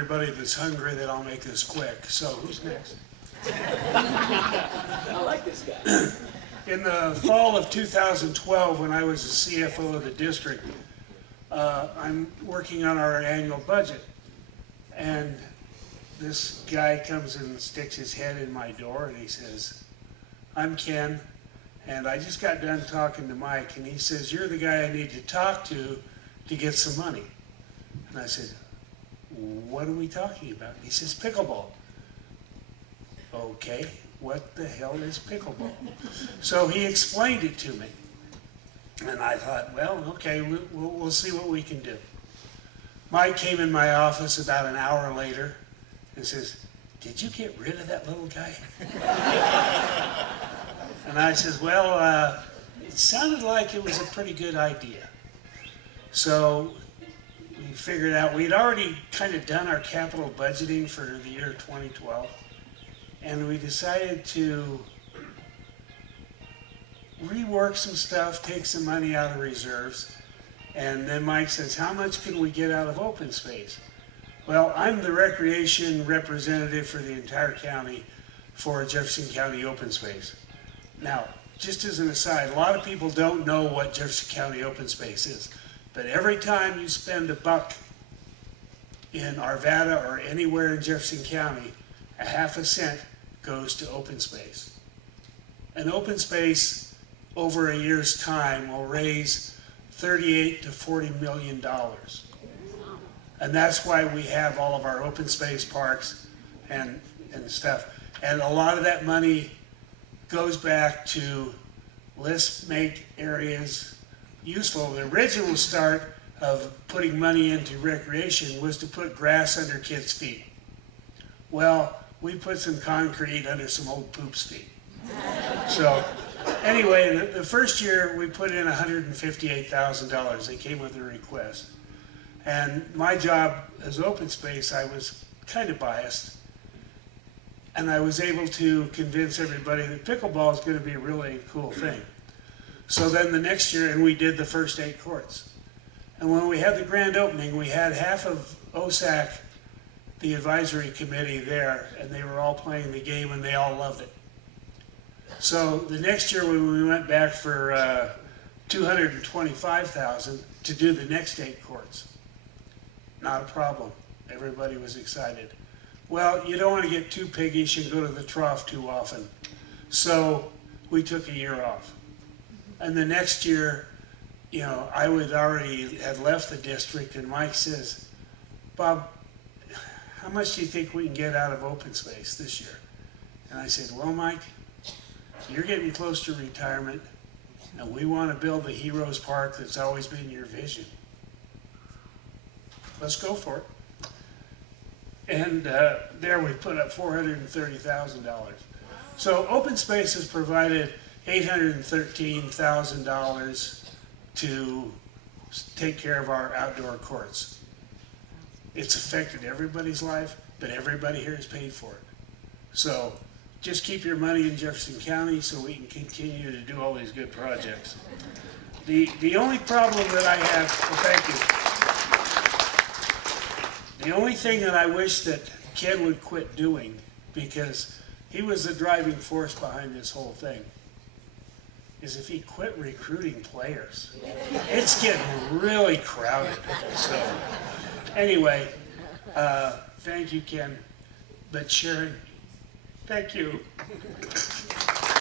Everybody that's hungry that I'll make this quick. So who's next? I like this guy. In the fall of 2012, when I was the CFO of the district, I'm working on our annual budget. And this guy comes and sticks his head in my door and he says, "I'm Ken, and I just got done talking to Mike, and he says, you're the guy I need to talk to get some money." And I said, "What are we talking about?" And he says, "Pickleball." Okay, what the hell is pickleball? So he explained it to me. And I thought, well, okay, we'll see what we can do. Mike came in my office about an hour later and says, "Did you get rid of that little guy?" And I says, well, it sounded like it was a pretty good idea. So we figured out, we'd already kind of done our capital budgeting for the year 2012. And we decided to rework some stuff, take some money out of reserves. And then Mike says, how much can we get out of open space? Well, I'm the recreation representative for the entire county for Jefferson County Open Space. Now, just as an aside, a lot of people don't know what Jefferson County Open Space is. But every time you spend $1 in Arvada or anywhere in Jefferson County, a half a cent goes to open space. An open space over a year's time will raise $38 to $40 million. And that's why we have all of our open space parks and stuff. And a lot of that money goes back to, let's make areas useful. The original start of putting money into recreation was to put grass under kids' feet. Well, we put some concrete under some old poop's feet. So anyway, the first year we put in $158,000. They came with a request. And my job as open space, I was kind of biased. And I was able to convince everybody that pickleball is going to be a really cool thing. So then the next year, and we did the first 8 courts. And when we had the grand opening, we had half of OSAC, the advisory committee, there, and they were all playing the game and they all loved it. So the next year when we went back for $225,000 to do the next 8 courts, not a problem. Everybody was excited. Well, you don't want to get too piggish and go to the trough too often. So we took a year off. And the next year, you know, I had left the district, and Mike says, "Bob, how much do you think we can get out of open space this year?" And I said, "Well, Mike, you're getting close to retirement, and we want to build the Heroes Park that's always been your vision. Let's go for it." And there we put up $430,000. So open space has provided $813,000 to take care of our outdoor courts. It's affected everybody's life, but everybody here has paid for it. So just keep your money in Jefferson County so we can continue to do all these good projects. The only problem that I have, well, thank you. The only thing that I wish that Ken would quit doing, because he was the driving force behind this whole thing, is if he quit recruiting players. It's getting really crowded. So anyway, thank you, Ken. But Sharon, thank you.